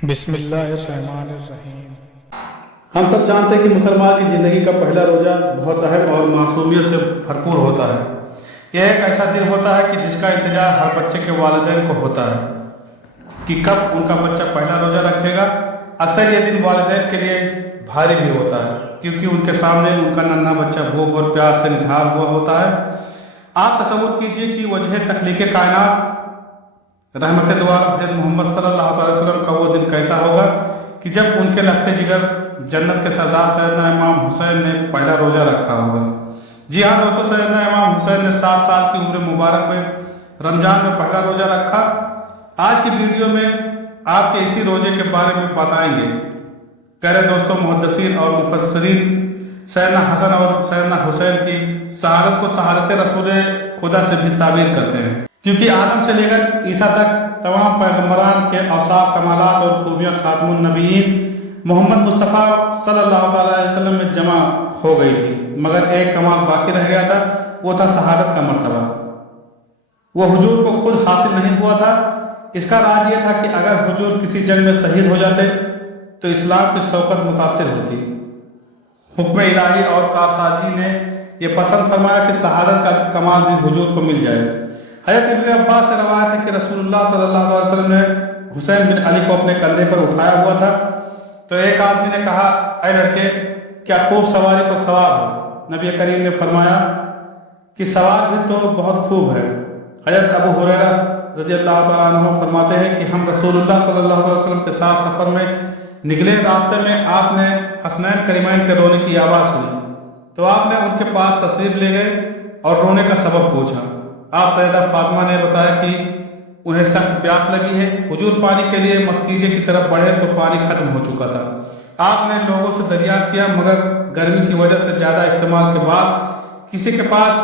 بسم اللہ الرحمن الرحیم۔ ہم سب جانتے ہیں کہ مسلمان کی زندگی کا پہلا روزہ بہت اہم اور معصومیت سے بھرپور ہوتا ہے۔ یہ ایک ایسا دن ہوتا ہے کہ جس کا انتظار ہر بچے کے والدین کو ہوتا ہے کہ کب ان کا بچہ پہلا روزہ رکھے گا۔ اکثر یہ دن والدین کے لیے بھاری بھی ہوتا ہے کیونکہ ان کے سامنے ان کا ننھا بچہ بھوک اور پیاس سے نٹھار ہوا ہوتا ہے۔ آپ تصور کیجئے کہ وجہ تخلیق کائنات رحمت دوار حضرت محمد صلی اللہ علیہ وسلم کا وہ دن کیسا ہوگا کہ جب ان کے لخت جگر جنت کے سردار سیدنا امام حسین نے پہلا روزہ رکھا ہوگا۔ جی ہاں دوستو، سیدنا امام حسین نے 7 سال کی عمر مبارک میں رمضان میں پہلا روزہ رکھا۔ آج کی ویڈیو میں آپ کے اسی روزے کے بارے میں بتائیں گے۔ پیارے دوستوں، محدثین اور مفسرین سیدنا حسن اور سیدنا حسین کی شہادت کو شہادت رسول خدا سے بھی تعبیر کرتے ہیں، کیونکہ آدم سے لے کر عیسیٰ تک تمام پیغمبران کے اوصاف، کمالات اور خوبیاں خاتم النبیین محمد مصطفیٰ صلی اللہ تعالیٰ علیہ وسلم میں جمع ہو گئی تھی، مگر ایک کمال باقی رہ گیا تھا، وہ تھا شہادت کا مرتبہ۔ وہ حضور کو خود حاصل نہیں ہوا تھا۔ اس کا راز یہ تھا کہ اگر حضور کسی جنگ میں شہید ہو جاتے تو اسلام کی شوکت متاثر ہوتی۔ حکم الہی اور کارسازی نے یہ پسند فرمایا کہ شہادت کا کمال بھی حضور کو مل جائے۔ حضرت ابن عباس سے روایت ہے کہ رسول اللہ صلی اللہ علیہ وسلم نے حسین بن علی کو اپنے کندھے پر اٹھایا ہوا تھا تو ایک آدمی نے کہا، اے لڑکے، کیا خوب سواری پر سوار ہو؟ نبی کریم نے فرمایا کہ سوار بھی تو بہت خوب ہے۔ حضرت ابو ہریرہ رضی اللہ تعالیٰ عنہ فرماتے ہیں کہ ہم رسول اللہ صلی اللہ علیہ وسلم کے ساتھ سفر میں نکلے، راستے میں آپ نے حسنین کریمین کے رونے کی آواز سنی تو آپ نے ان کے پاس تشریف لے گئے اور رونے کا سبب پوچھا۔ آپ سیدہ فاطمہ نے بتایا کہ انہیں سخت پیاس لگی ہے۔ حضور پانی کے لیے مسکیجے کی طرف بڑھے تو پانی ختم ہو چکا تھا۔ آپ نے لوگوں سے دریافت کیا، مگر گرمی کی وجہ سے زیادہ استعمال کے بعد کسی کے پاس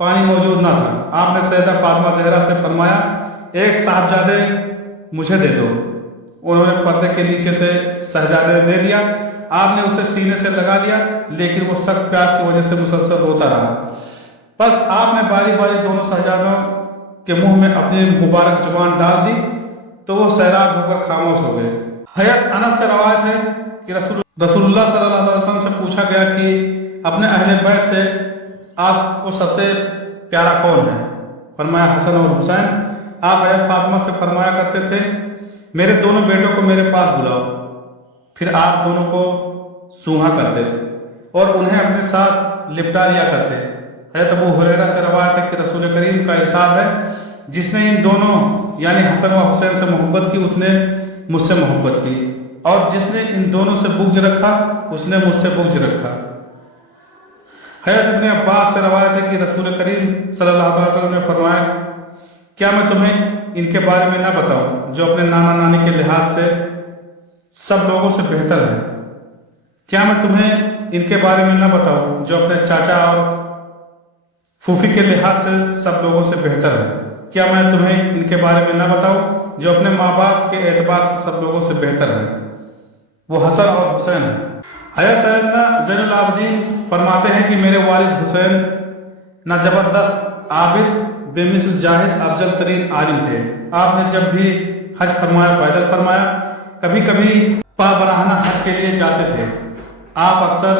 پانی موجود نہ تھا۔ آپ نے سیدہ فاطمہ زہرا سے فرمایا، ایک صاحبزادے مجھے دے دو۔ انہوں نے پردے کے نیچے سے سہجادے دے دیا۔ آپ نے اسے سینے سے لگا لیا، لیکن وہ سخت پیاس کی وجہ سے مسلسل روتا رہا۔ بس آپ نے باری باری دونوں شہزادوں کے منہ میں اپنی مبارک زبان ڈال دی تو وہ سیراب ہو کر خاموش ہو گئے۔ حضرت انس سے روایت ہے کہ رسول اللہ صلی اللہ علیہ وسلم سے پوچھا گیا کہ اپنے اہل بیت سے آپ کو سب سے پیارا کون ہے؟ فرمایا حسن اور حسین۔ آپ حضرت فاطمہ سے فرمایا کرتے تھے، میرے دونوں بیٹوں کو میرے پاس بلاؤ۔ پھر آپ دونوں کو سونگھا کرتے اور انہیں اپنے ساتھ لپٹا لیا کرتے۔ حضرت ابو ہریرہ سے روایت ہے کہ رسول کریم کا ارشاد ہے، جس نے ان دونوں یعنی حسن و حسین سے محبت کی، اس نے مجھ سے محبت کی، اور جس نے ان دونوں سے بغض رکھا، اس نے مجھ سے بغض رکھا۔ حضرت ابن عباس سے روایت ہے کہ رسول کریم صلی اللہ علیہ وسلم نے فرمایا، کیا میں تمہیں ان کے بارے میں نہ بتاؤں جو اپنے نانا نانی کے لحاظ سے سب لوگوں سے بہتر ہے؟ کیا میں تمہیں ان کے بارے میں نہ بتاؤں جو اپنے چاچا اور پھوپھی کے لحاظ سے سب لوگوں سے بہتر ہے؟ کیا میں تمہیں ان کے بارے میں نہ بتاؤں جو اپنے ماں باپ کے اعتبار سے سب لوگوں سے بہتر ہے؟ وہ حسن اور حسین ہے۔ حضرت سیدنا زین العابدین فرماتے ہیں کہ میرے والد حسین نہ زبردست عابد بے مثل جاہد افضل ترین عالم تھے۔ آپ نے جب بھی حج فرمایا پیدل فرمایا، کبھی کبھی پابرہنہ حج کے لیے جاتے تھے۔ آپ اکثر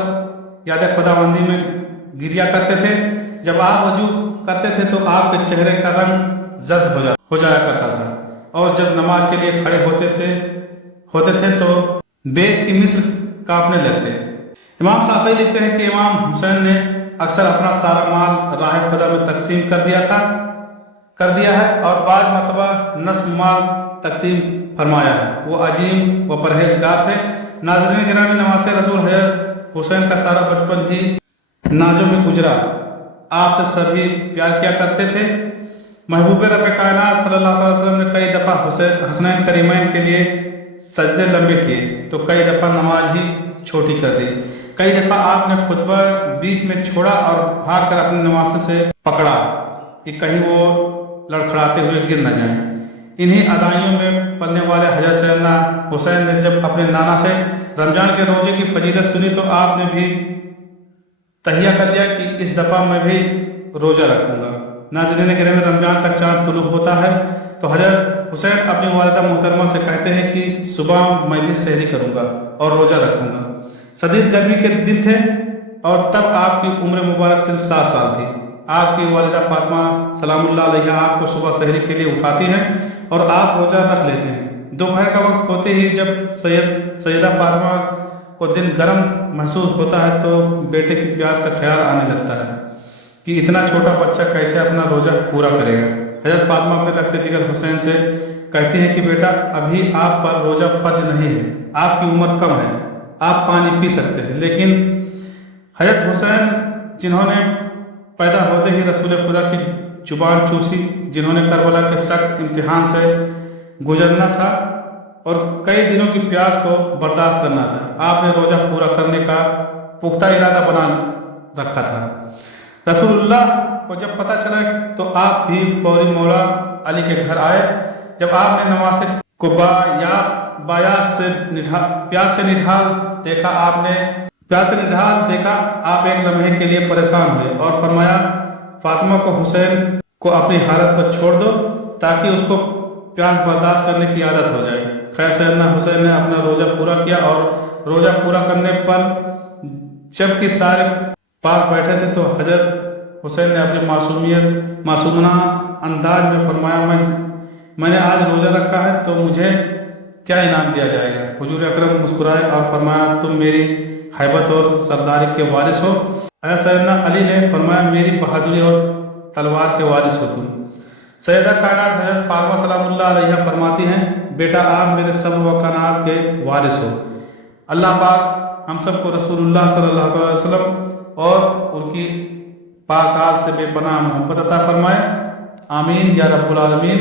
یاد خداوندی میں گریا کرتے تھے۔ جب آپ وضو کرتے تھے تو آپ کے چہرے کا رنگ زرد ہو جایا کرتا تھا، اور جب نماز کے لیے کھڑے ہوتے تھے تو بیت کی مثل کانپنے لگتے۔ امام صافعی لکھتے ہیں کہ امام حسین نے اکثر اپنا سارا مال راہ خدا میں تقسیم کر دیا ہے، اور بعض مرتبہ نصف مال تقسیم فرمایا ہے۔ وہ عظیم و پرہیزگار تھے۔ ناظرین گرامی، نواسے رسول حضرت حسین کا سارا بچپن ہی نازوں میں گزرا۔ آپ سے سبھی پیار کیا کرتے تھے۔ محبوب رب کائنات صلی اللہ علیہ وسلم نے کئی دفعہ حسنین کریمین کے لیے سجدے لمبے کیے تو کئی دفعہ نماز ہی چھوٹی کر دی۔ کئی دفعہ آپ نے خطبہ بیچ میں چھوڑا اور بھاگ کر اپنے نواسے سے پکڑا کہ کہیں وہ لڑکھڑاتے ہوئے گر نہ جائیں۔ انہی ادائیوں میں پلنے والے حضرت سیدنا حسین نے جب اپنے نانا سے رمضان کے روزے کی فضیلت سنی تو آپ نے بھی تہیہ کر لیا کہ اس دفعہ میں بھی روزہ رکھوں گا۔ ناظرین گرامی، رمضان کا چاند طلوع ہوتا ہے تو حضرت حسین اپنی والدہ محترمہ سے کہتے ہیں کہ صبح میں بھی سحری کروں گا اور روزہ رکھوں گا۔ شدید گرمی کے دن تھے اور تب آپ کی عمر مبارک صرف 7 سال تھی۔ آپ کی والدہ فاطمہ سلام اللہ علیہ آپ کو صبح سحری کے لیے اٹھاتی ہیں اور آپ روزہ رکھ لیتے ہیں۔ دوپہر کا وقت ہوتے ہی جب سیدہ فاطمہ کو دن گرم محسوس ہوتا ہے تو بیٹے کی پیاس کا خیال آنے لگتا ہے کہ اتنا چھوٹا بچہ کیسے اپنا روزہ پورا کرے گا۔ حضرت فاطمہ اپنے رخت جگر حسین سے کہتی ہیں کہ بیٹا ابھی آپ پر روزہ فرض نہیں ہے، آپ کی عمر کم ہے، آپ پانی پی سکتے ہیں۔ لیکن حضرت حسین جنہوں نے پیدا ہوتے ہی رسول خدا کی زبان چوسی، جنہوں نے کربلا کے سخت امتحان سے گزرنا تھا اور کئی دنوں کی پیاس کو برداشت کرنا تھا، آپ نے روزہ پورا کرنے کا پختہ ارادہ بنا رکھا تھا۔ رسول اللہ کو جب پتہ چلا تو آپ بھی فوری مولا علی کے گھر آئے۔ جب آپ نے نماز کو پیاس سے نڈھال دیکھا آپ ایک لمحے کے لیے پریشان ہوئے اور فرمایا فاطمہ کو حسین کو اپنی حالت پر چھوڑ دو تاکہ اس کو پیاس برداشت کرنے کی عادت ہو جائے۔ خیر سیدنا حسین نے اپنا روزہ پورا کیا اور روزہ پورا کرنے پر جب کہ سارے پاس بیٹھے تھے تو حضرت حسین نے اپنے معصومانہ انداز میں فرمایا میں نے آج روزہ رکھا ہے تو مجھے کیا انعام دیا جائے گا؟ حضور اکرم مسکرائے اور فرمایا تم میری ہیبت اور سرداری کے وارث ہو۔ حضرت سیدنا علی نے فرمایا میری بہادری اور تلوار کے وارث ہو تم۔ سیدہ کائنات حضرت فاطمہ سلام اللہ علیہ فرماتی ہیں بیٹا آپ میرے صبر و قناعت کے وارث ہو۔ اللہ پاک ہم سب کو رسول اللہ صلی اللہ علیہ وسلم اور ان کی پاک آل سے بے پناہ محبت عطا فرمائے، آمین یا رب العالمین۔